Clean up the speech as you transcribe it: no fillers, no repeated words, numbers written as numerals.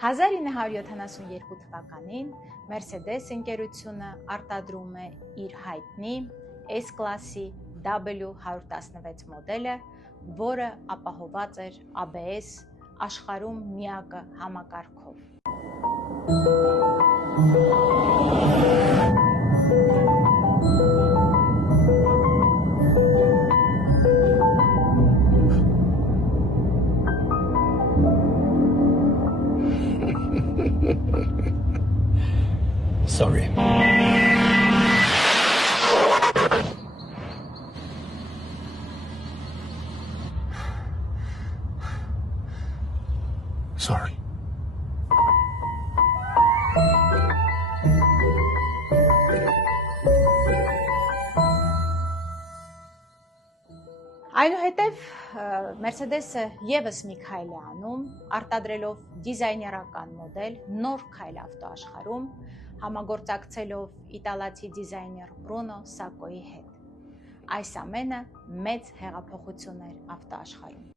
1972 թվականին Mercedes ընկերությունը արտադրում է իր հայտնի S-կլասի W116 մոդելը, որը ապահոված էր ABS աշխարհում միակը համակարգով։ Sorry. Sorry. Այնուհետև Mercedes-ը եւս մի քայլ է անում, արտադրելով դիզայներական մոդել նոր քայլ ավտոաշխարհում, համագործակցելով իտալացի դիզայներ Բրունո Սակոյի հետ։ Այս ամենը մեծ հեղափոխություն էր ավտոաշխարհում։